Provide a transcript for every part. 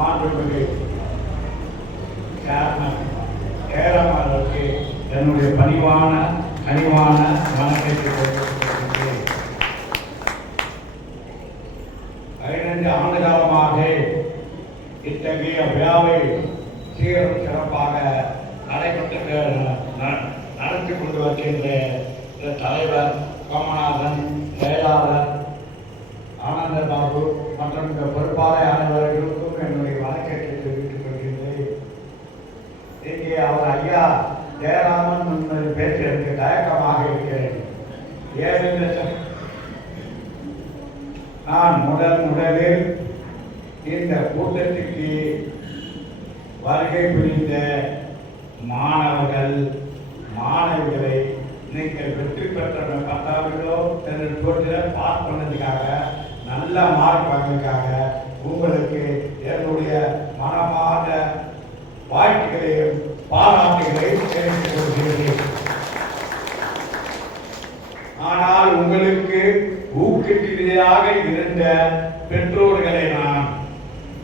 மாண்புமிகு சேர்மன் ஏறமானவருக்கு என்னுடைய பணிவான கனிவான வணக்கத்தை தெரிவித்துக் பதினைந்து ஆண்டு காலமாக இத்தகைய விழாவை சீரும் சிறப்பாக நடைபெற்று நடத்தி கொண்டு வருகின்ற தலைவர் கோமநாதன் செயலாளர் ஆனந்த பாபு மற்றும் இந்த பொறுப்பாளர் அனைவர்களுக்கும் என்னுடைய வணக்கத்தை தெரிவித்துக் கொள்கின்றேன் இங்கே அவர் ஐயா ஜெயராமன் முன்பது பேச்சு எனக்கு தயக்கமாக இருக்கிறேன். நான் முதல் முதலில் இந்த கூட்டத்திற்கு வருகை புரிந்த மாணவர்கள் மாணவிகளை நீங்கள் வெற்றி பெற்ற பத்தாவர்களோ போட்டியில் பாஸ் பண்ணதுக்காக நல்ல மார்க் வாங்கிக்காக உங்களுக்கு என்னுடைய மனமான வாழ்த்துக்களையும் பாராட்டுகளையும் கொள்கிறேன் ஆனால் உங்களுக்கு ஊக்கத்திலேயாக இருந்த பெற்றோர்களை நான்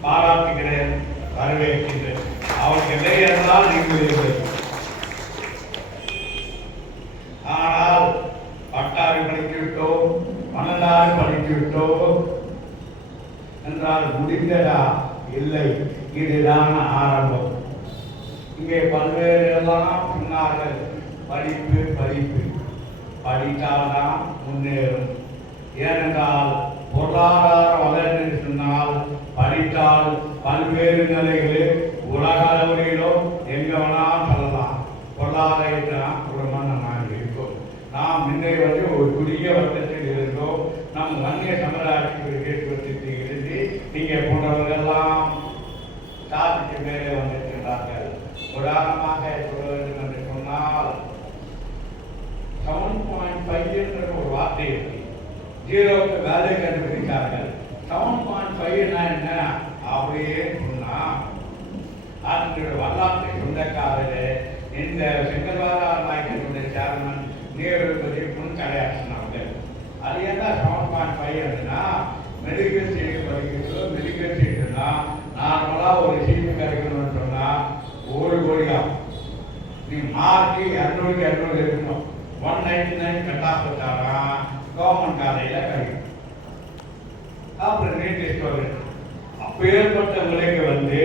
பாராட்டுகிறேன் வரவேற்கின்றேன். அவர்கள் என்றால் நீங்கள் ஆனால் பட்டாறு படித்து விட்டோம் பன்னெண்டாறு படித்து விட்டோம் என்றால் முடிந்ததா? இல்லை. இதுதான் ஆரம்பம். இங்கே பல்வேறு எல்லாம் சொன்னார்கள் படிப்பு. படிப்பு படித்தால்தான் முன்னேறும். ஏனென்றால் பொருளாதார வளர்ச்சி சொன்னால் படித்தால் பல்வேறு நிலைகளில் உலக அளவிலும் எங்க வேணாலும் சொல்லலாம் பொருளாதாரம் குடும்பம் நம்ம இருக்கோம். நாம் முன்னே வந்து ஒரு குறுகிய வட்டத்தில் இருந்தோம். நம் வன்னிய சமுதாயத்துக்கு கேட்டுவத்தில் இருந்து நீங்கள் போன்றவர்களெல்லாம் சாதிக்கு மேலே வந்திருக்கின்றார்கள் உதாரணமாக சொல்ல வேண்டும் என்று சொன்னால் செவன் பாயிண்ட் ஃபைவ் என்ற ஒரு வார்த்தை இருக்கு. ஜீரோவுக்கு வேலை கண்டுபிடித்தார்கள் செவன் பாயிண்ட் ஃபைவ்னா என்ன? அப்படியே சொன்னா அதனுடைய வரலாற்றை சொந்தக்காரரு இந்த செங்கல்வாரா நாயக்கனுடைய சேர்மன் நேரு பற்றி முன் கடையாற்றினாங்க அது என்ன செவன் பாயிண்ட் ஃபைவ் அப்படின்னா மெடிக்கல் செய்யப்படுகிறது படிக்கிறதோ மெடிக்கல் சீட்டுனா நார்மலாக ஒரு சீட்டு கிடைக்கணும்னு சொன்னா ஒரு கோடி ஆகும் நீ மார்க்கு இரநூறுக்கு இரநூறு இருக்கணும் one ninety nine cut off வச்சாதான் கவர்மெண்ட் காலையில் கிடைக்கும் அப்புறம் நீட் ஸ்டோரி அப்பேற்பட்ட விலைக்கு வந்து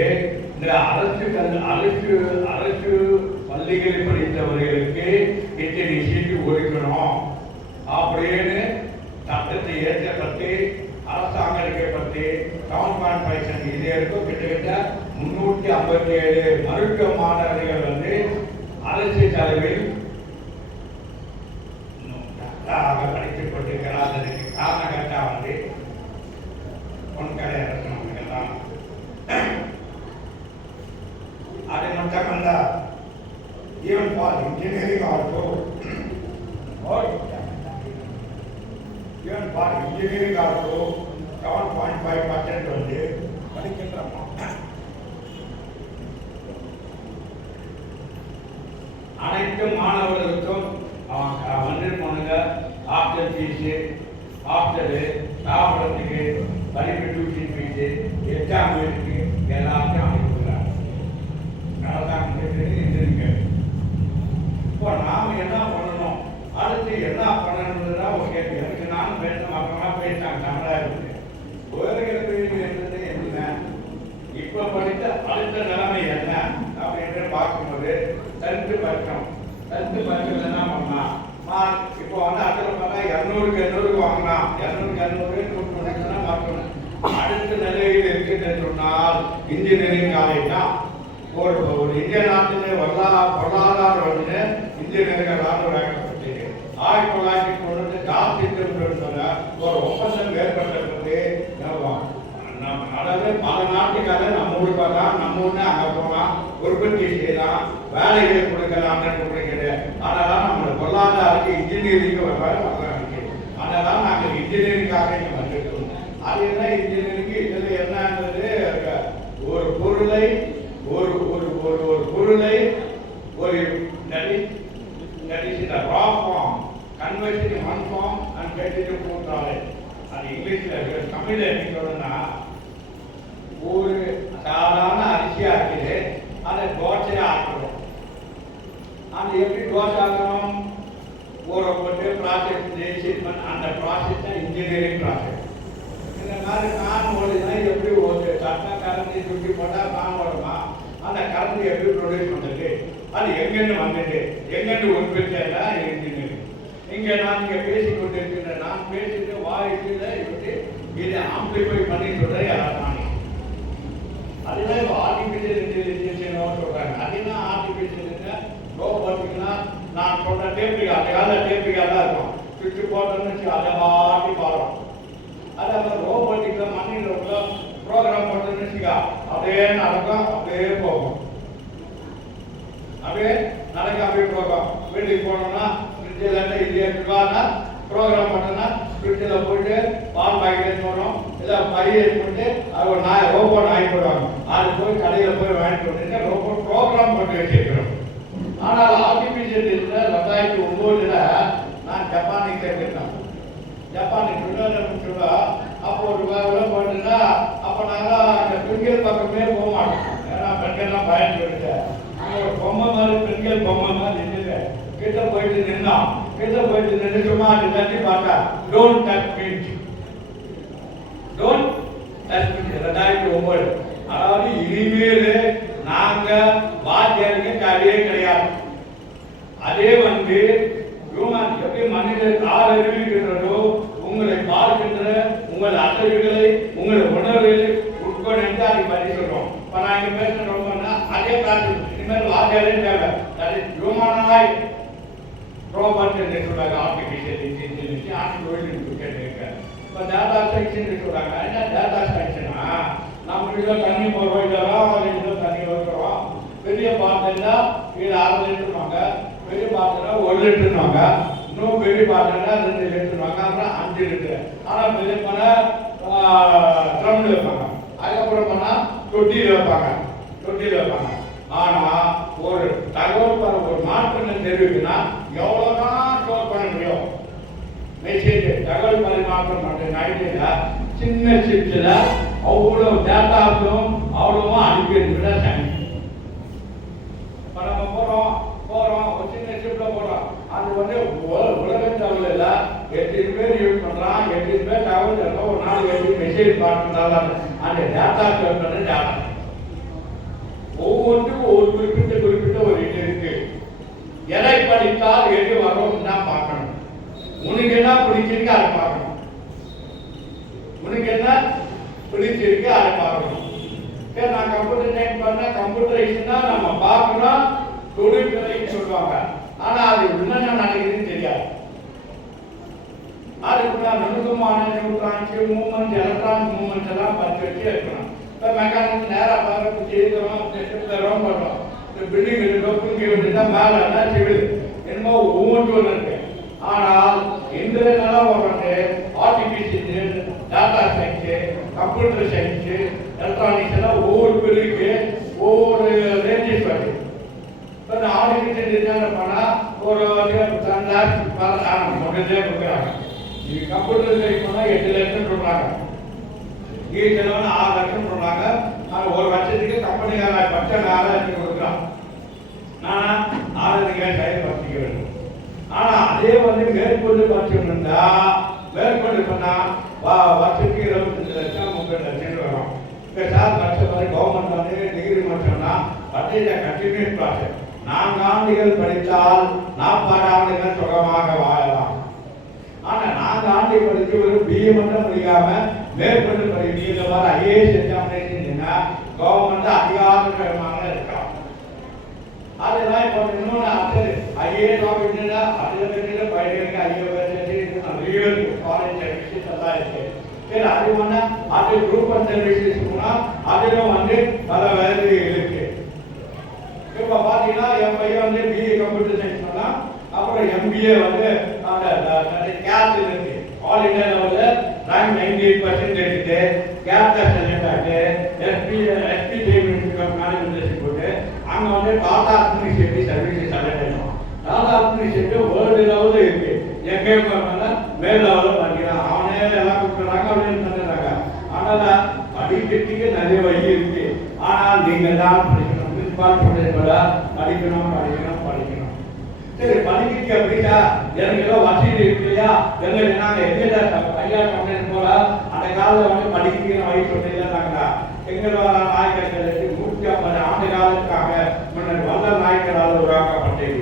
இந்த அரசு கல் அரசு அரசு பள்ளிகளில் படித்தவர்களுக்கு இத்தனை சீட்டு ஒதுக்கணும். அப்படின்னு சட்டத்தை ஏற்றப்பட்டு அரசாங்கம் அளிக்கப்பட்டு செவன் பாயிண்ட் ஃபைவ் இதே இருக்கும் கிட்டத்தட்ட முன்னூற்றி ஐம்பத்தி ஏழு மருத்துவ மாணவர்கள் வந்து அரசு செலவில் நன்றாக படித்துக் கொண்டிருக்கிறார் அதற்கு காரணகர்த்தா வந்து பொன்கடை அரசாங்கம் அது மட்டுமல்ல even for engineering also even for engineering also seven point five percent வந்து படிக்கின்ற மா- அனைத்து மாணவர்களுக்கும் அவன் போனுங்க ஆஃப்டர் ஃபீஸு ஆஃப்டரு சாப்பிட்றதுக்கு படிப்பு டியூஷன் ஃபீஸு எக்ஸாம் ஃபீஸுக்கு எல்லாத்தையும் கருத்து பதிவுகள் என்ன பண்ணலாம் நான் இப்போ வந்து அட்டனை பண்ணால் இரநூறுக்கு எண்ணூறுக்கு வாங்கலாம் இரநூறுக்கு இரநூறு நூற்றுனா மாற்றணும் அடுத்த நிலையில் இருக்கின்ற சொன்னால் இன்ஜினியரிங் காலேஜ் தான். ஒரு ஒரு இந்திய நாட்டிலே வரலா பொருளாதார வந்து இன்ஜினியரிங் ஆக்கப்பட்டு ஆயிரத்தி தொள்ளாயிரத்தி தொண்ணூற்றி ஜாஸ்தி ஒரு ஒப்பந்தம் ஏற்பட்டது நம்ம அதாவது பல நாட்டுக்காக நம்ம ஊருக்கு வரலாம் நம்ம ஊர்னு அங்கே போகலாம் உற்பத்தி செய்யலாம் வேலைகளை கொடுக்கலாம் கொடுக்குது அதனால நம்ம பொருளாதாரத்துக்கு இன்ஜினியரிங் வர அதனால நாங்கள் இன்ஜினியரிங்காக இங்க வந்திருக்கோம் அது என்ன இன்ஜினியரிங் இதில் என்னன்றது ஒரு பொருளை ஒரு ஒரு ஒரு ஒரு பொருளை ஒரு that is in the raw form converted in one form and get it to food knowledge அது இங்கிலீஷ்ல தமிழ்ல சொல்லணும்னா ஒரு சாதாரண அரிசி ஆக்கிது அதை தோசையா ஆக்கணும். அது எப்படி தோசை ஆக்கணும் ஊற போட்டு ப்ராசஸ் ஜெயிச்சிருப்பேன் அந்த ப்ராசஸ் தான் இன்ஜினியரிங் ப்ராசஸ் இந்த மாதிரி நான் ஓடுதுன்னா எப்படி ஓடுது சட்டா கரண்டி சுற்றி போட்டால் நான் ஓடுமா அந்த கரண்டி எப்படி ப்ரொடியூஸ் பண்ணுது அது எங்கேருந்து வந்தது? எங்கேருந்து உற்பத்தி இன்ஜினியரிங் இங்கே நான் இங்கே பேசி கொண்டிருக்கின்றேன் நான் பேசிட்டு வாய்ஸில் இப்படி இதை ஆம்பிளிஃபை பண்ணி சொல்கிறேன் எல்லாரும் அதுதான் இப்போ ஆர்டிஃபிஷியல் இன்டெலிஜென்ஸ் சொல்கிறாங்க அதுதான் ஆர்டிஃபிஷியல் ரோபோட்டிக்னா நான் சொன்ன டேப்பிகா அந்த கால டேப்பிகா தான் இருக்கும். சுவிட்சு போட்டோம்னு வச்சு அதை பாட்டி பாடுறோம் அது அப்புறம் ரோபோட்டிக்ல மண்ணில் இருக்கும் ப்ரோக்ராம் போட்டோம்னு வச்சுக்கா அப்படியே நடக்கும் அப்படியே போகும். அப்படியே நடக்க அப்படியே போகும். வீட்டுக்கு போனோம்னா ஃப்ரிட்ஜில் இருந்து இது எடுத்துக்கானா ப்ரோக்ராம் பண்ணோம்னா ஃப்ரிட்ஜில் போட்டு பால் பாக்கெட் போனோம் இல்லை பையை போட்டு அது ஒரு நாய் ரோபோ வாங்கி போடுவாங்க அது போய் கடையில் போய் வாங்கிட்டு வந்து ரோபோட் ப்ரோக்ராம் போட்டு வச்சிருக்கிறோம் ஆனால் ஆர்டிஃபிஷியல் இதில் ரெண்டாயிரத்தி ஒன்பதுல நான் ஜப்பானுக்கு சேர்ந்துட்டேன் ஜப்பானுக்கு சுற்றுலா அப்போ ஒரு வேலை போட்டுன்னா அப்போ நாங்கள் அந்த பெண்கள் பக்கமே போக மாட்டோம். ஏன்னா பெண்கள்லாம் பயம் சொல்லிட்டு அங்கே ஒரு பொம்மை மாதிரி பெண்கள் பொம்மை மாதிரி நின்றுது கிட்ட போயிட்டு நின்னோம் கிட்ட போயிட்டு நின்று அது தட்டி பார்த்தா don't touch meet don't touch meet ரெண்டாயிரத்தி ஒன்பது. அதாவது இனிமேல் நாங்க வாத்தியாருக்கு கதையே கிடையாது. அதே வந்து ஹியூமன் எப்படி மனிதர் ஆறு அறிவிக்கின்றதோ உங்களை பார்க்கின்ற உங்கள் அசைவுகளை உங்கள் உணர்வுகளை உட்கொண்டு அதை பற்றி சொல்றோம். இப்ப நான் இங்க பேசுற ரொம்பன்னா அதே காசு இனிமேல் வாத்தியாரே தேவை. அது ஹியூமனாய் ரோபோட் என்று சொல்றாங்க. ஆர்டிபிஷியல் இன்டெலிஜென்ஸ் ஆர்டிஃபிஷியல் கேட்டிருக்கேன் இப்போ டேட்டா சயின்ஸ் சொல்றாங்க. என்ன டேட்டா சயின்ஸ்னா நம்ம இதுல தண்ணி போடுறோம் இதெல்லாம் தண்ணி வைக்கிறோம் பெரிய பாத்திரம்னா இது அரை லிட்டருவாங்க பெரிய பாத்திரம் ஒரு லிட்டருவாங்க இன்னும் பெரிய பாத்திரம்னா ரெண்டு லிட்டருவாங்க அப்புறம் அஞ்சு லிட்டரு. ஆனால் பெரிய பண்ண வைப்பாங்க. அதுக்கப்புறம் பண்ணா தொட்டியில் வைப்பாங்க. தொட்டியில் வைப்பாங்க. ஆனா ஒரு தகவல் பர ஒரு மாற்றம் தெரிவிக்குன்னா எவ்வளவுதான் ஸ்டோர் பண்ண முடியும் மெசேஜ் தகவல் பரிமாற்றம் பண்ணுற நைட்டில் சின்ன சிப்ஸில் அவ்வளோ டேட்டாஸும் அவ்வளோவா அனுப்பிடுறத சனி இப்போ நம்ம போகிறோம் போகிறோம் ஒரு சின்ன ஷிப்பில் போகிறோம் அது வந்து உல- உலக தகவலில் எட்டு பேர் யூஸ் பண்ணுறான் எட்டு பேர் தகவல் தரலாம் ஒரு நாள் எட்டு மெசேஜ் பார்க்கறதால அந்த டேட்டா ஸ்டோர் பண்ண டேட்டா ஒவ்வொன்றுக்கும் ஒரு குறிப்பிட்ட குறிப்பிட்ட ஒரு இது இருக்கு. எதை படித்தால் எது வரும் தான் பார்க்கணும். உனக்கு என்ன பிடிச்சிருக்கு அதை பார்க்கணும். உனக்கு என்ன பிடிச்சிருக்கு அதை பார்க்கணும் சரி நான் கம்ப்யூட்டர் டைப் பண்ண கம்ப்யூட்டரைஸ்னா நம்ம பார்க்கணும். தொழில்துறைன்னு சொல்லுவாங்க. ஆனா அது என்னென்ன நடக்குதுன்னு தெரியாது. அதுக்குள்ள நுணுக்கமான நியூட்ரான்ஸ் மூமெண்ட் எலக்ட்ரானிக் மூமெண்ட் எல்லாம் பற்றி வச்சு இருக்கணும் இப்போ மெக்கானிக் நேராக பார்க்க செய்கிறோம் செட்டுக்கிறோம் பண்ணுறோம் இந்த பில்டிங் இருக்கோ குங்கி வந்துட்டா மேலே என்ன சிவில்? என்னமோ ஒவ்வொன்றும் ஒன்று இருக்கு. ஆனால் இந்த நிலம் வந்து artificial data science computer science electronics எல்லாம் ஒவ்வொரு பிரிவுக்கு ஒவ்வொரு ரேஞ்சஸ் வருது இப்போ இந்த ஆர்டிஃபிஷியல் பண்ணா ஒரு டென் லேக்ஸ் முடிஞ்சே கொடுக்குறாங்க. இது கம்ப்யூட்டர் சயின்ஸ் பண்ணால் எட்டு லட்சம் சொல்கிறாங்க இங்கே செலவுன்னு ஆறு லட்சம் சொல்கிறாங்க நான் ஒரு வருஷத்துக்கு கம்பெனிக்கார பட்சம் ஆறாயிரத்தி கொடுக்குறான். நானா ஆறாயிரத்துக்கு செயல் வச்சுக்க வேண்டும்? ஆனா அதே வந்து மேற்கொண்டு பட்சம் இருந்தா மேற்கொண்டு பண்ணால் வா வருஷத்துக்கு இருபத்தஞ்சு லட்சம் முப்பது லட்சம் வரும். இப்போ சார் வருஷம் வந்து கவர்மெண்ட் வந்து டிகிரி மட்டும்னா பட்ஜெட்டை கண்டினியூஸ் ப்ராசஸ் நான்கு ஆண்டுகள் படித்தால் நாற்பது ஆண்டுகள் சுகமாக வாழலாம். ஆனால் நான்கு ஆண்டு படித்து ஒரு பிஏ மட்டும் படிக்காமல் மேற்கொண்டு படிக்க இந்த மாதிரி ஐஏஎஸ் எக்ஸாமினேஷன் கவர்மெண்ட் அதிகாரகரமாக இருக்கலாம் அதெல்லாம் இப்போ இன்னொன்று அடுத்தது ஐஏஎஸ் ஆஃபீஸர் அதில் படிக்கிற பையனுக்கு ஐஏஎஸ் நிறைய ஃபாரின் சர்வீசஸ் எல்லாம் இருக்கு சரி அது வந்து அது குரூப் அண்ட் சர்வீசஸ் போனா அதிலும் வந்து பல வேலை இருக்கு இப்ப பாத்தீங்கன்னா என் பையன் வந்து பிஏ கம்ப்யூட்டர் சயின்ஸ் பண்ணா அப்புறம் எம்பிஏ வந்து அந்த கேப் இருக்கு ஆல் இந்தியா லெவல்ல ரேங்க் நைன்டி எயிட் பர்சன்ட் எடுத்து கேப் செலக்ட் ஆகிட்டு எஸ்பி எஸ்பி மேனேஜ்மெண்ட் போட்டு அங்க வந்து டாடா அட்மினிஸ்ட்ரேட்டிவ் சர்வீஸ் செலக்ட் ஆயிடும் டாடா அட்மினிஸ்ட்ரேட்டிவ் வேர்ல்டு லெவலில் இருக்கு எங்கேயும் மேல் லெவலில் பண்ணி அவனே எல்லாம் கொடுக்குறாங்க அப்படின்னு பண்ணுறாங்க அதனால படிக்கிறதுக்கு நிறைய வழி இருக்கு. ஆனால் நீங்கள் தான் படிக்கணும். பிரின்சிபால் சொன்னது படிக்கணும் படிக்கணும் படிக்கணும். சரி படிக்கிறீங்க அப்படியா எனக்கு ஏதோ வசதி இருக்கு இல்லையா? எங்க நாங்க எங்க ஐயா சொன்னது போல அந்த காலத்தில் வந்து படிக்கிற வழி சொன்னீங்க எங்களோட நாயக்கர்களுக்கு நூற்றி ஐம்பது ஆண்டு காலத்துக்காக முன்னர் வல்ல நாயக்கரால் உருவாக்கப்பட்டது.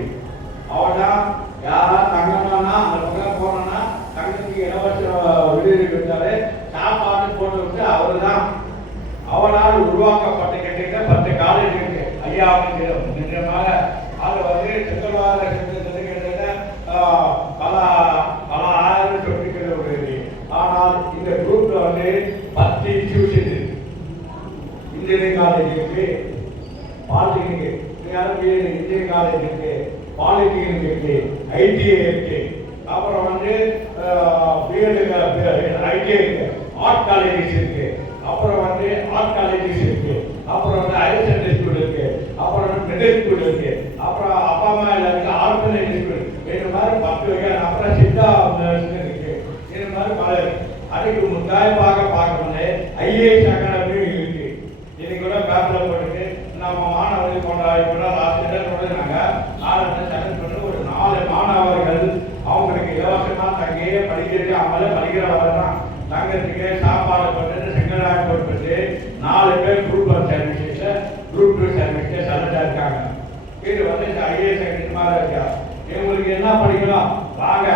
அவர்தான் யாரா தங்கணும்னா அந்த பக்கம் போனோம்னா தங்கத்துக்கு இலவச விடுதலை கொடுத்தாரு சாப்பாடு போட்டு விட்டு அவர் தான் அவனால் உருவாக்கப்பட்ட கிட்டத்தட்ட பத்து காலேஜுக்கு ஐயா நிஜமாக அது வந்து செங்கல்வார கிட்டத்தட்ட பல பல ஆயிரம் சொல்லிக்கிற ஒரு இது. ஆனால் இந்த குரூப்ல வந்து பத்து இன்ஸ்டியூஷன் இன்ஜினியரிங் காலேஜ் இருக்கு. பாலிடெக்னிக் இன்ஜினியரிங் காலேஜ் இருக்கு. பாலிடெக்னிக் இருக்கு. ஐடிஐ இருக்கு. அப்புறம் வந்து பிஎட் ஐடிஐ இருக்கு. ஆர்ட் காலேஜ் இருக்கு அப்புறம் வந்து ஆர்ட் காலேஜஸ் இருக்கு அப்புறம் வந்து ஹையர் செகண்டரி ஸ்கூல் இருக்கு அப்புறம் வந்து மிடில் ஸ்கூல் இருக்கு அப்புறம் அப்பா அம்மா எல்லாருக்கும் ஆர்ஃபனேஜ் ஸ்கூல் இந்த மாதிரி பத்து வகையான அப்புறம் சித்தா இருக்கு இந்த அதுக்கு முத்தாய்ப்பாக பார்க்கணும்னு ஐஏஎஸ் அகாடமியும் இருக்கு. இன்னைக்கு கூட பேப்பர்ல போட்டுட்டு நம்ம மாணவர்கள் கொண்டாடி கூட ஆசிரியர் சொல்லிருந்தாங்க நாலு செலக்ட் பண்ணி ஒரு நாலு மாணவர்கள் அவங்களுக்கு இலவசமா தங்கியே படிக்கிறது அவங்கள படிக்கிற தான். தங்கத்துக்கு சாப்பாடு போட்டு செங்கலாக போட்டு நாலு பேர் group one services group two சர்வீஸ்ல செலக்ட் இருக்காங்க. இது வந்து இந்த ஐஏஎஸ் மாதிரி இருக்கா? இவங்களுக்கு என்ன படிக்கணும்? வாங்க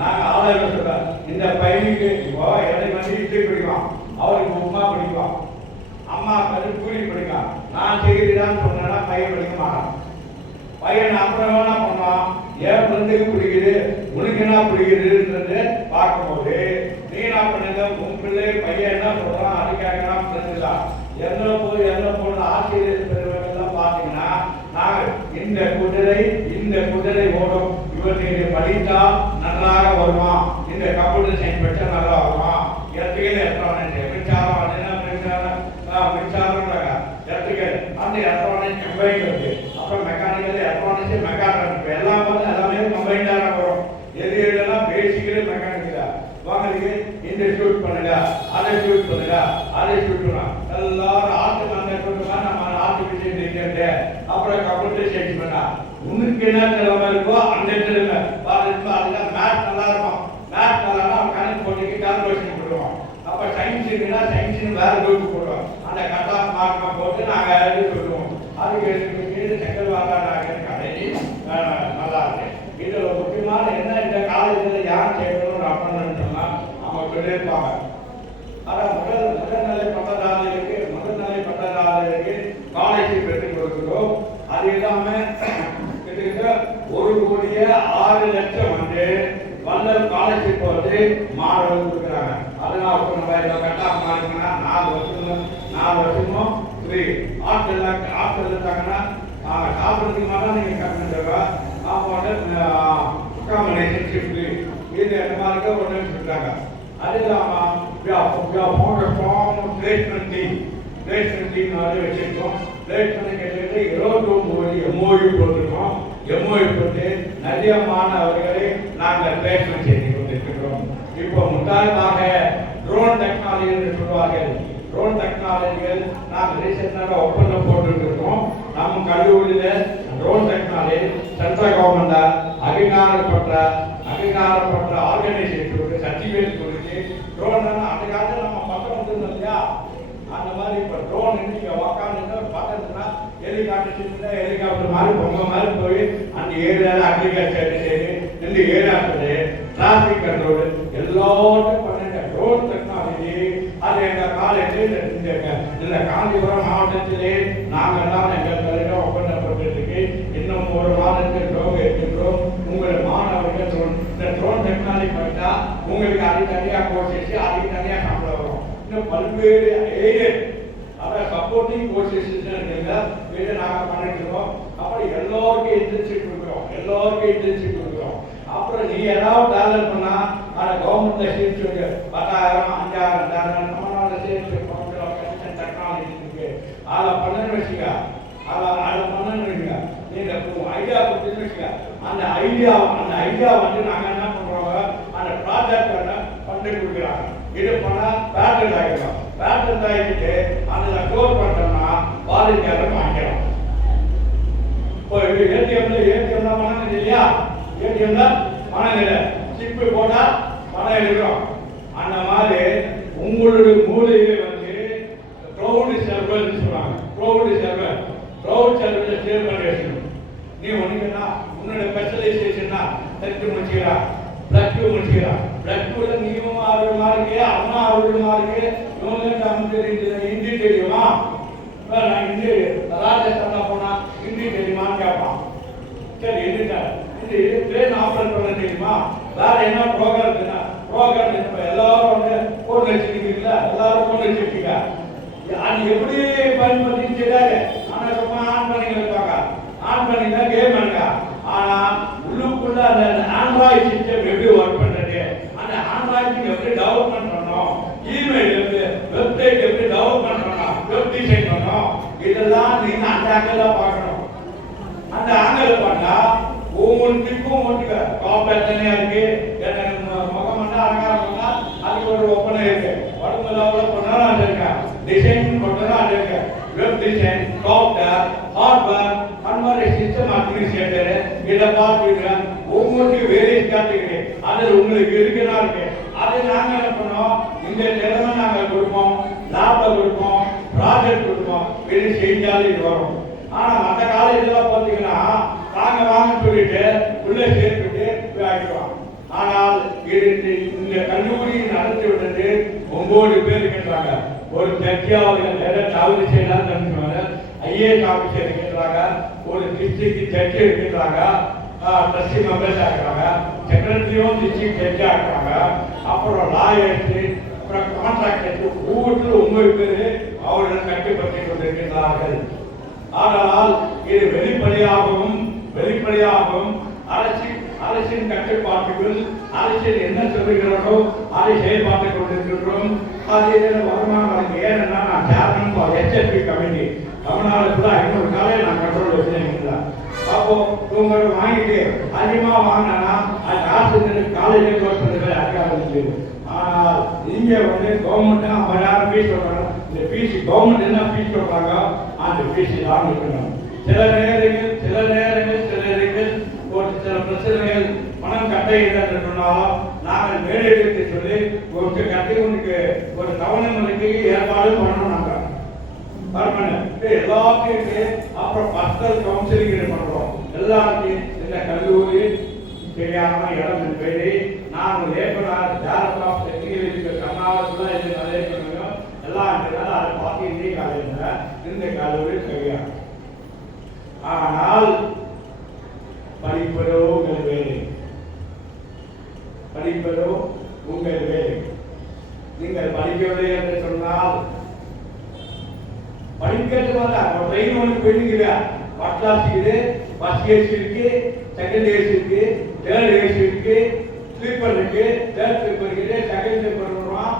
நாங்கள் ஆதாயம் சொல்றோம் இந்த பையனுக்கு இப்போ என்னை வந்து இட்லி பிடிக்கும் அவருக்கு உப்புமா பிடிக்கும் அம்மா வந்து கூலி பிடிக்கும். நான் செய்கிறான்னு சொன்னேன்னா பையன் பிடிக்க மாட்டான். பையன் அப்புறம் வேணா பண்ணான் என் ஃப்ரெண்டுக்கு பிடிக்குது? உனக்கு என்ன பிடிக்குதுன்றது பார்க்கும்போது நீ என்ன பண்ணுங்க? உன் பிள்ளை பையன் என்ன சொல்றான்? அதுக்காக தெரிஞ்சுக்கலாம் ஃப்ரெண்டு தான் எந்த போய் போன ஆசிரியர் பெருமைகள்லாம் பார்த்தீங்கன்னா நாங்கள் இந்த குதிரை இந்த குதிரை ஓடும். இவற்றை படித்தா நன்றாக வருமா? இந்த கம்ப்யூட்டர் சயின்ஸ் படிச்சா நல்லா வருமா? எலக்ட்ரிக்கல் எலக்ட்ரானிக்ஸ் மின்சாரம் அதுனா மின்சாரம்? மின்சாரம் எலக்ட்ரிக்கல். அந்த எலக்ட்ரானிக்ஸ் கம்பைன் இருக்கு அப்புறம் மெக்கானிக்கல் எலக்ட்ரானிக்ஸ் மெக்கானிக்கல் எல்லாம் வந்து எல்லாமே கம்பைண்டாக வரும் எது எதெல்லாம் பேசிக்கலே மெக்கானிக்கல் வாங்க இந்த ஷூட் பண்ணுங்க அதை ஷூட் பண்ணுங்க அதை ஷூட் பண்ணுங்க எல்லாரும் ஆர்ட் பண்ண சொல்லுங்க நம்ம ஆர்டிபிஷியல் இன்டெலிஜென்ட் அப்புறம் கம்ப்யூட்டர் சயின்ஸ் பண்ணா உனக்கு என்ன திறமை இருக்கோ அந்த திறமை பாருங்க அதுதான் மேத் நல்லா இருக்கும் மேத் நல்லா அவன் கணக்கு போட்டுக்கு கால்குலேஷன் போடுவோம் அப்ப சயின்ஸ் இருக்குன்னா சயின்ஸ் வேற குரூப் போடுவோம் அந்த கட் ஆஃப் மார்க் போட்டு நாங்கள் எழுதி சொல்லுவோம். அதுக்கு கீழே செங்கல் வாங்க நாங்க நல்லா இருக்கு. இதில் முக்கியமான என்ன இந்த காலேஜில் யார் சேர்க்கணும்னு அப்பன்னு சொன்னா அவங்க சொல்லியிருப்பாங்க. ஆனால் முதல் முதல்நிலை பட்டதாரிகளுக்கு முதல்நிலை பட்டதாரிகளுக்கு காலேஜ் பெற்றுக் கொடுக்கிறோம். அது இல்லாமல் கிட்டத்தட்ட ஒரு கோடியே ஆறு லட்சம் வந்து வல்லல் காலேஜுக்கு வந்து மாணவர்கள் கொடுக்குறாங்க. அதனால இப்போ நம்ம இதில் கட்டாக மாறினா நாலு வருஷம் நாலு வருஷமும் ஃப்ரீ ஆட்கள் ஆட்கள் இருந்தாங்கன்னா சாப்பிட்றதுக்கு மட்டும் நீங்கள் கட்டணும் அப்போ வந்து அக்காமடேஷன் இது அந்த மாதிரி ஒன்று சொல்றாங்க அது இல்லாமல் placement team placement team placement இருபத்தி எம்ஓயு போட்டிருக்கோம். எம்ஓயு போட்டு நிறைய மாணவர்களை நாங்கள் பிளேஸ்மெண்ட் செய்து கொண்டிருக்கிறோம் இப்போ முத்தாய்மாக ட்ரோன் டெக்னாலஜி என்று சொல்வார்கள். ட்ரோன் டெக்னாலஜிகள் நாம் ரீசெண்டாக ஒப்பந்தம் போட்டுருக்கோம் நம்ம கல்லூரியில் ட்ரோன் டெக்னாலஜி சென்ட்ரல் கவர்மெண்டா அங்கீகாரப்பட்ட அங்கீகாரப்பட்ட ஆர்கனைசேஷனுக்கு சர்டிஃபிகேட் கொடுத்து ட்ரோன் அந்த காலத்தில் நம்ம பக்கம் வந்துருந்தோம் இல்லையா? அந்த மாதிரி இப்போ ட்ரோன் நீங்கள் உக்காந்துன்னா பார்த்ததுன்னா ஹெலிகாப்டர் ஹெலிகாப்டர் மாதிரி பொம்மை மாதிரி போய் அந்த ஏரியாவில் அக்ரிகல்ச்சர் சரி இந்த ஏரியாவில் டிராஃபிக் கண்ட்ரோல் எல்லாத்தையும் அது எங்க காலேஜில் இந்த காஞ்சிபுரம் மாவட்டத்திலே நாங்கள் தான் எங்கள் தலைவர் ஒப்பந்தப்பட்டிருக்கு. இன்னும் ஒரு வாரத்தில் ட்ரோன் இருக்கின்றோம் உங்கள் மாணவர்கள் இந்த ட்ரோன் டெக்னாலஜி பார்த்தா உங்களுக்கு அது தனியாக கோர்ஸ் அதுக்கு தனியாக சம்பளம் வரும். இன்னும் பல்வேறு ஏரியர் அதான் சப்போர்ட்டிங் கோர்சஸ் இதை நாங்கள் பண்ணிட்டு இருக்கோம். அப்புறம் எல்லோருக்கும் இன்டர்ன்ஷிப் கொடுக்குறோம். எல்லோருக்கும் இன்டர்ன்ஷிப் கொடுக்குறோம். அப்புறம் நீ ஏதாவது டேலண்ட் பண்ணா அதை கவர்மெண்ட்ல சீட் பத்தாயிரம் அஞ்சாயிரம் டேலண்ட் நம்மளால சீட் டெக்னாலஜி அதை பண்ணணும்னு வச்சுக்க அதை அதை பண்ணணும்னு வச்சுக்க நீ இந்த ஐடியா கொடுத்து வச்சுக்க. அந்த ஐடியா அந்த ஐடியா வந்து நாங்கள் என்ன பண்றோம்? அந்த ப்ராஜெக்ட் பண்ணி கொடுக்குறாங்க. இது பண்ணா பேட்டர்ன் ஆகிடும் பேட்டர்ன் ஆகிட்டு அதில் ஸ்டோர் பண்ணிட்டோம்னா வாலண்டியர் வாங்கிக்கிறோம். இப்போ இது ஏடிஎம்ல ஏடிஎம் தான் பணம் இல்லையா? ஏடிஎம் தான் பணம் இல்லை. சிப்பு போட்டால் பணம் எடுக்கிறோம் அந்த மாதிரி உங்களுடைய மூலையில வந்து cloud server covid cloud server cloud server save வச்சுக்கணும் நீ ஒன்றுனா உன்னோட ஸ்பெஷலைசேஷன்னா டெஸ்ட் முடிச்சுக்கிறா பிளட் டூ முடிச்சுக்கிறா பிளட் டூல நீயும் ஆரோக்கியமா இருக்கு? அம்மா ஆரோக்கியமா இருக்கு இவங்க தமிழ் ஹிந்தி தெரியுமா? நான் ஹிந்தி ராஜஸ்தான் போனா ஹிந்தி தெரியுமான்னு கேட்பான் சரி ஹிந்தி ஹிந்தி ட்ரெயின் ஆப்ரேட் பண்ண தெரியுமா? வேற என்ன ப்ரோக்ராம் இருக்குன்னா ப்ரோக்ராம் இப்ப எல்லாரும் வந்து ஃபோன் வச்சிருக்கீங்களா எல்லாரும் ஃபோன் வச்சுருக்கீங்க அது எப்படி பயன்படுத்தின்னு தெரியாது ஆனா சும்மா ஆன் பண்ணி வைப்பாங்க ஆன் பண்ணி தான் கேம் பண்ணுங்க ஆனா உள்ளுக்குள்ள அந்த ஆண்ட்ராய்ட் சிஸ்டம் எப்படி ஒர்க் பண்றது? அந்த ஆண்ட்ராய்டு எப்படி டெவலப்மெண்ட் பண்ணணும் இமெயில் எப்படி வெப்சைட் எப்படி டெவலப்மெண்ட் பண்ணணும் வெப் டிசைன் பண்ணோம் இதெல்லாம் நீங்க அந்த ஆங்கிள் பார்க்கணும். அந்த ஆங்கிள் பண்ணா ஒவ்வொன்றுக்கும் ஒன்றுக்கு காப்பேட் தனியா இருக்கு எனக்கு மு- முகம் வந்து அழகா இருந்தா அதுக்கு ஒரு ஒப்பனை இருக்கு உடம்பு லெவலில் பண்ணாலும் அது இருக்கு டிசைன் பண்ணாலும் அது இருக்கு வெப் டிசைன் சாஃப்ட்வேர் ஹார்ட்வேர் அந்த மாதிரி சிஸ்டம் அட்மினிஸ்ட்ரேட்டர் இதை பார்த்துக்கிறேன் ஒவ்வொன்றும் வேரியஸ் கேட்டகரி அது உங்களுக்கு இருக்குன்னா இருக்கு. அதை நாங்க என்ன பண்ணோம்? இந்த திறமை நாங்கள் கொடுப்போம். லேப்டாப் கொடுப்போம். ப்ராஜெக்ட் கொடுப்போம். இது செஞ்சாலும் இது வரும். ஆனா மற்ற காலேஜெல்லாம் பார்த்தீங்கன்னா வாங்க வாங்க சொல்லிட்டு உள்ளே சேர்த்துட்டு ஆகிடுவாங்க ஆனால் இது இந்த- கல்லூரியை நடத்தி விட்டது ஒன்பது பேர் இருக்கின்றாங்க. ஒரு ஜட்ஜியாளர்கள் தவறு செய்யலாம் நினைக்கிறாங்க ஐஏஎஸ் ஆபீசர் இருக்கின்றாங்க ஒரு டிஸ்ட்ரிக்ட் ஜட்ஜி இருக்கின்றாங்க. ட்ரஸ்டி மெம்பர்ஸ் இருக்கிறாங்க செக்ரட்டரியும் டிஸ்ட்ரிக்ட் ஜட்ஜி ஆகிறாங்க அப்புறம் லாயர்ஸ் அப்புறம் கான்ட்ராக்டர்ஸ் ஒவ்வொருத்தரும் ஒன்பது பேர் அவர்கள் கட்டுப்பட்டு கொண்டிருக்கின்றார்கள். ஆனால் இது வெளிப்படையாகவும் வெளிப்படையாகவும் அரசியல் அரசின் கட்டுப்பாட்டுக்குள் அரசியல் என்ன சொல்லுகிறதோ அதை செயல்பாட்டுக் கொண்டிருக்கின்றோம். அது இதில் வருமானம் வழங்க ஏன்னா நான் chairman for HSP committee Tamil Nadu கூட ஐநூறு காலையில் நான் கண்ட்ரோல் வச்சிருக்கீங்களா அப்போ உங்க வாங்கிட்டு அதிகமாக வாங்கினா அது ஆசிரியர் காலேஜ் க்ளோஸ் பண்ணுறது அதிகாரம் ஆனால் இங்கே வந்து கவர்மெண்ட் ஐம்பதாயிரம் ஃபீஸ் சொல்கிறாங்க இந்த ஃபீஸ் கவர்மெண்ட் என்ன ஃபீஸ் சொல்கிறாங்க அந்த ஃபீஸ் தான் இருக்கணும். சில நேரங்கள் சில நேரங்கள் பிரச்சனைகள் மனம் கட்ட இல்லை சொன்னாலும் நாங்கள் மேலிடத்தை சொல்லி ஒரு கட்டிகளுக்கு ஒரு கவனங்களுக்கு ஏற்பாடு பண்ணணும் நாங்கள். பர்மனன்ட் எல்லாத்தையும் அப்புறம் பர்சனல் கவுன்சிலிங் பண்றோம் எல்லாத்தையும் இந்த கல்லூரி தெரியாம இடம் பேரு நாங்கள் ஒரு ஏற்பனார் டேரக்டர் ஆஃப் டெக்னிக்கல் கர்நாடகத்தில் இது நிறைய பண்ணுவோம் எல்லாம் அதை பார்த்து இந்திய காலையில் இந்த கல்லூரி சரியாக ஆனால் படிப்பதோ உங்கள் வேலை. படிப்பதோ உங்கள் வேலை. நீங்கள் படிக்கவில்லை என்று சொன்னால் படிக்கிறது வர ட்ரெயின் ஒன்று போயிருக்குது ஃபர்ஸ்ட் கிளாஸ் இருக்குது ஃபர்ஸ்ட் ஏசி இருக்கு செகண்ட் ஏசி இருக்கு தேர்ட் ஏசி இருக்கு ஸ்லீப்பர் இருக்கு தேர்ட் ஸ்லீப்பர் இருக்குது செகண்ட் ஸ்லீப்பர் வருவான்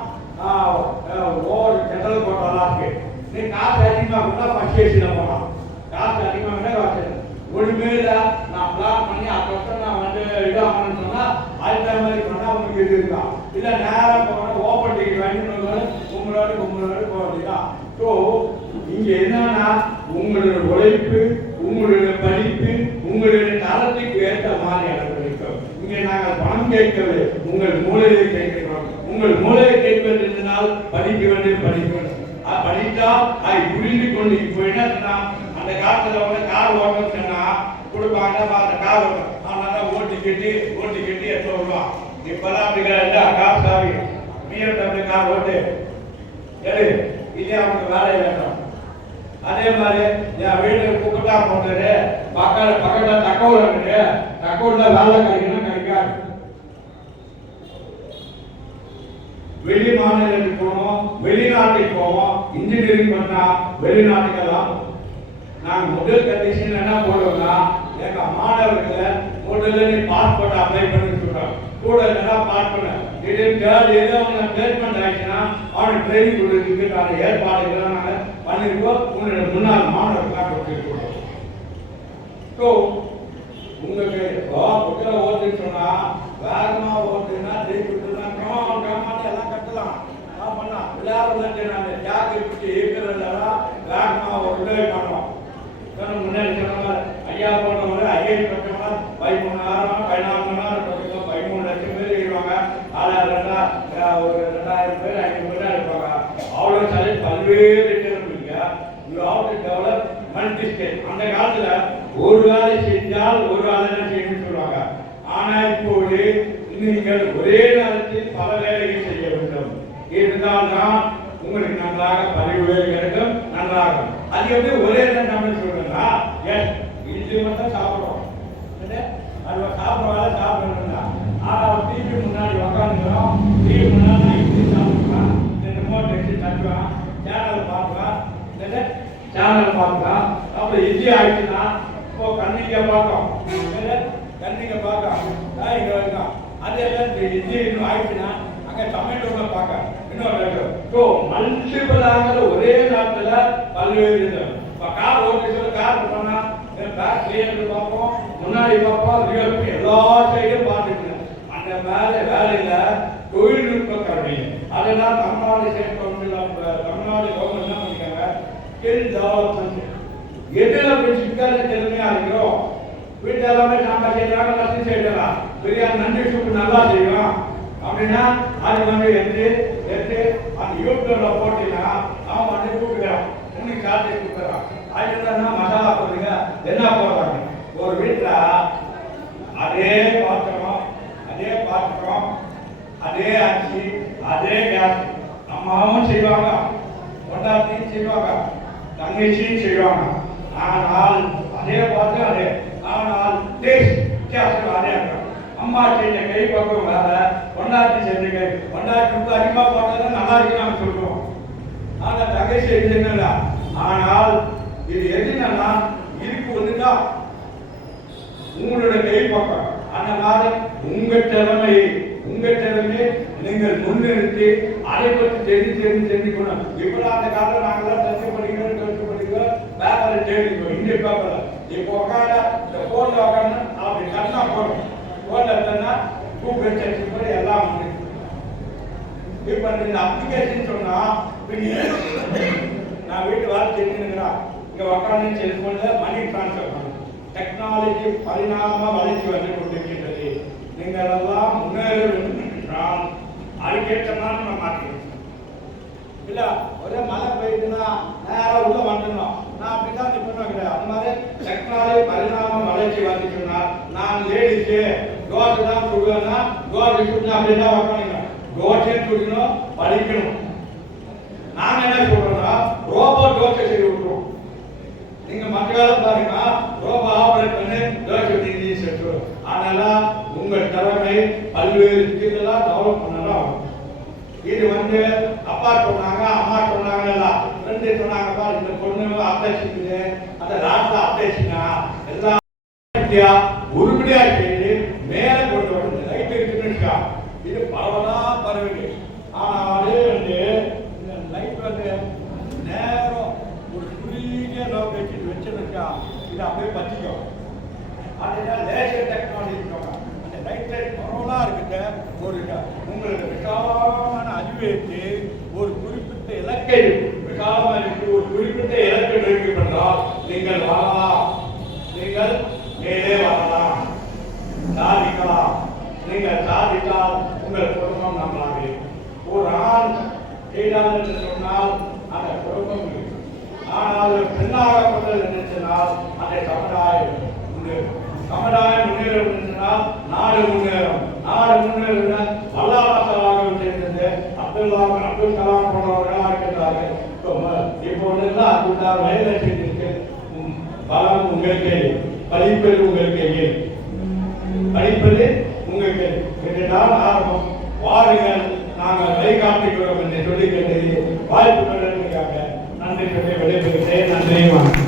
ஓவர் ஜெனரல் கோட்டாலாம் இருக்கு. நீ காசு அதிகமாக இருந்தால் ஃபர்ஸ்ட் ஏசியில் போகலாம் காசு அதிகமாக இருந்தால் காசு ஒண்ணுமே இல்ல நான் பிளான் பண்ணி அடுத்த வருஷம் நான் வந்து இதாகணும்னு சொன்னா அதுக்கு தகுந்த மாதிரி பண்ணா உங்களுக்கு இது இருக்கான் இல்ல நேரா போனா ஓப்பன் டிக்கெட் வாங்கி உங்களோட உங்களோட போக வேண்டியதான் ஸோ இங்க என்னன்னா உங்களுடைய உழைப்பு உங்களுடைய படிப்பு உங்களுடைய தரத்துக்கு ஏற்ற மாதிரி அனுபவிக்கும் இங்க நாங்கள் பணம் கேட்கவில்லை உங்கள் மூளையை கேட்கிறோம். உங்கள் மூளையை கேட்பது என்றால் படிக்க வேண்டும் படிக்க வேண்டும். படித்தா அதை புரிந்து கொண்டு இப்போ என்ன அந்த காலத்தில் வந்து கார் ஓட்டணும் சொன்னா கொடுப்பாங்க அந்த கார் ஓட்டம் அதனால ஓட்டி கட்டி ஓட்டி கட்டி எடுத்து வருவான்? இப்பெல்லாம் அப்படி கிடையாது கார் சாவி பிஎம்டபிள்யூ கார் ஓட்டு. எடு இதே அவனுக்கு வேலை வேண்டாம். அதே மாதிரி என் வீட்டுக்கு குப்பட்டா போட்டுரு பக்கத்துல பக்கத்துல தக்கவுல இருக்கு தக்கவுல வேலை கிடைக்கணும் கிடைக்காது வெளி மாநிலத்துக்கு போவோம் வெளிநாட்டுக்கு போவோம் இன்ஜினியரிங் பண்ணா வெளிநாட்டுக்கெல்லாம். நான் முதல் கண்டிஷன் என்ன போடுவோம்னா எங்க மாணவர்களை முதல்ல நீ பாஸ்போர்ட் அப்ளை பண்ணி கூட நல்லா பாஸ்போர்ட் திடீர்னு தேர்ட் ஏதோ அவங்க பிளேஸ்மெண்ட் ஆயிடுச்சுன்னா அவனை ட்ரைனிங் கொடுக்கறதுக்கான ஏற்பாடுகளை நாங்கள் பண்ணியிருக்கோம் உங்களோட முன்னாள் மாணவர்களாக கொடுத்துருக்கோம். ஸோ உங்களுக்கு இப்போ புக்கில் ஓட்டுன்னு சொன்னால் வேகமாக ஓட்டுனா ஜெயிச்சுட்டுனா கமான் கமான் எல்லாம் கட்டலாம். நான் பண்ணலாம். விளையாடுறது நான் ஜாக்கி பிடிச்சி இருக்கிறதெல்லாம் வேகமாக ஓட்டு பண்ணோம். முன்னாடி சொன்ன மாதிரி ஐயா போனவங்க ஐயா பட்டவங்க பதிமூணு நேரம் பதினாலு மணி நேரம் படிக்கும் பதிமூணு லட்சம் பேர் இருப்பாங்க ஆறாயிரம் ரெண்டா அஹ் ஒரு ரெண்டாயிரம் பேர் ஐநூறு பேர் இருப்பாங்க. அவ்வளோ சாலை பல்வேறு திட்டங்கள் you have to develop multi state அந்த காலத்துல ஒரு வேலை செஞ்சால் ஒரு வேலை தான் செய்யணும்னு சொல்லுவாங்க. ஆனா இப்போது நீங்கள் ஒரே நேரத்தில் பல வேலைகள் செய்ய வேண்டும். இருந்தால்தான் உங்களுக்கு நன்றாக பதிவு கிடைக்கும் நன்றாகும் அது எப்படி ஒரே நேரம் நம்ம சொல்றா எஸ் இட்லி மட்டும் சாப்பிடுறோம். அது சாப்பிட வேலை சாப்பிடணும்னா. டிவி முன்னாடி உட்காந்து சேனல் பார்க்கலாம் அப்புறம் இட்லி ஆயிடுச்சுன்னா இப்போ கண்ணிங்க என்ன? கண்ணிங்க பார்க்கலாம் வைக்கலாம் அது எல்லாம் இந்த இட்லி இன்னும் ஆயிடுச்சுன்னா பார்க்க இன்னொரு ஸோ மல்டிபிள் ஆங்கிள் ஒரே நேரத்துல பல்வேறு இப்போ கார் கார் போனா பேக் கிளியர் பார்ப்போம் முன்னாடி பார்ப்போம் எல்லா சைடும் பார்த்துட்டு அந்த வேலை வேலையில தொழில் அதெல்லாம் Tamil Nadu state government Tamil Nadu government என்ன பண்ணிருக்காங்க? ஸ்கில் டெவலப்மெண்ட் எதுல பிடிச்சிருக்காரு திறமையா இருக்கிறோம் வீட்டு எல்லாமே நாம செய்யறாங்க நஷ்டம் செய்யலாம் பெரிய நன்றி சூப்பு நல்லா செய்யலாம் அப்படின்னா அது வந்து எடுத்து எடுத்து அந்த யூடியூப்ல போட்டீங்கன்னா அவன் வந்து கூப்பிடுறான் உனக்கு காட்டி கூப்பிடுறான் அது என்னன்னா மசாலா போடுங்க என்ன போடுறாங்க? ஒரு வீட்டுல அதே பாத்திரம் அதே பாத்திரம் அதே அரிசி அதே கேஸ் அம்மாவும் செய்வாங்க பொண்டாட்டியும் செய்வாங்க தங்கச்சியும் செய்வாங்க. ஆனால் அதே பார்த்து அதே. ஆனால் டேஸ்ட் வித்தியாசம் அதே அம்மா செஞ்ச கை பக்கம் வேற பொண்டாட்டி செஞ்ச கை. பொண்டாட்டி உப்பு அதிகமாக போட்டது நல்லா இருக்கு நாம சொல்லுவோம் ஆனால் தங்கச்சி என்னன்னா ஆனால் இது எதுனா இருக்கு ஒண்ணுதான் உங்களுடைய கை பக்கம் ஆனால் உங்க திறமை உங்க திறமை நீங்கள் முன்னிறுத்தி அதை பற்றி தெரிஞ்சு தெரிஞ்சு தெரிஞ்சுக்கணும் இப்பெல்லாம் அந்த காலத்துல நாங்கள் டச்சு படிக்கிறோம் டச்சு படிக்கிறோம் பேப்பரை தேடிக்கோ இந்திய பேப்பரில் இப்போ உட்கார இந்த போன்ல உட்காந்து அப்படி கண்ணா போடும். போன்ல இருந்தா கூகுள் சர்ச் பண்ணி எல்லாம் வந்து. இப்ப இந்த அப்ளிகேஷன் சொன்னா நீங்க நான் வீட்டு வேலை செஞ்சுருக்கிறா இங்கே உட்காந்து செல்ஃபோனில் மணி ட்ரான்ஸ்ஃபர் பண்ணும் டெக்னாலஜி பரிணாம வளர்ச்சி வந்து கொண்டிருக்கின்றது. நீங்கள் எல்லாம் முன்னேற வேண்டும் என்றால் அதுக்கேற்ற மாதிரி நம்ம மாற்றிக்கணும் இல்ல ஒரே மழை பெய்யுதுன்னா நேரா உள்ள வந்துடணும். நான் அப்படிதான் நிற்பணும் கிடையாது அந்த மாதிரி டெக்னாலஜி பரிணாம வளர்ச்சி வந்துச்சுன்னா நான் லேடிஸு தோசை தான் சுடுவேன்னா தோசை சுடுனா அப்படியே தான் உட்காந்துங்க தோசையும் சுடணும் வலிக்கணும். நாங்க என்ன சொல்றோம்னா ரோபோ தோசை செய்து விட்டுருவோம் நீங்க மற்ற வேலை பாருங்க ரோபோ ஆபரேட் பண்ணி தோசை செஞ்சு செட்டு அதனால உங்க திறமை பல்வேறு ஸ்கில்லாம் டெவலப் இது வந்து அப்பா சொன்னாங்க அம்மா சொன்னாங்கல்ல ரெண்டு சொன்னாங்கப்பா இந்த பொண்ணு அப்டேஷன் அந்த ராட்டா அப்டேஷனா? எல்லாம் உருப்படியா உருப்படியா செய்து மேல கொண்டு வருது லைட் இருக்குன்னு வச்சுக்கா. இது பரவலா பரவுது ஆனா அதே வந்து இந்த லைட் வந்து நேரம் ஒரு குறுகிய லோக் வச்சு வச்சுருக்கா இது அப்படியே பத்திக்கும் அதுதான் லேசர் டெக்னாலஜி அந்த லைட் லைட் பரவலா இருக்குது ஒரு இத- உங்களுக்கு விசாலமான அறிவேற்று ஒரு குறிப்பிட்ட இலக்கை விசாலமாக இருக்கு ஒரு குறிப்பிட்ட இலக்கை நோக்கி பண்ணால் நீங்கள் வரலாம் நீங்கள் மேலே வரலாம் சாதிக்கலாம் நீங்கள் சாதித்தால் உங்கள் குடும்பம் நம்பலாக இருக்கும். ஒரு ஆண் செய்தால் என்று சொன்னால் அந்த குடும்பம் இருக்கும். ஆனால் ஒரு பெண்ணாக கொண்டது என்று சொன்னால் அந்த சமுதாயம் உண்டு. சமுதாயம் முன்னேறும் என்று சொன்னால் நாடு முன்னேறும். நாடு முன்னேறும் வல்லாளர்களாக இருந்தது அப்துல் கலாம் அப்துல் கலாம் போன்றவர்களாக இருக்கிறார்கள் இப்போ ம- அப்துல் கலாம் வயதில் பலம் உங்கள் கையில் படிப்பது உங்கள் கையில் படிப்பது தான் ஆரம்பம். வாருங்கள் நாங்கள் வழிகாட்டுகிறோம் என்று சொல்லிக்கொண்டு வாய்ப்பு நன்றி சொல்லி விடைபெறுகிறேன். நன்றி வணக்கம்.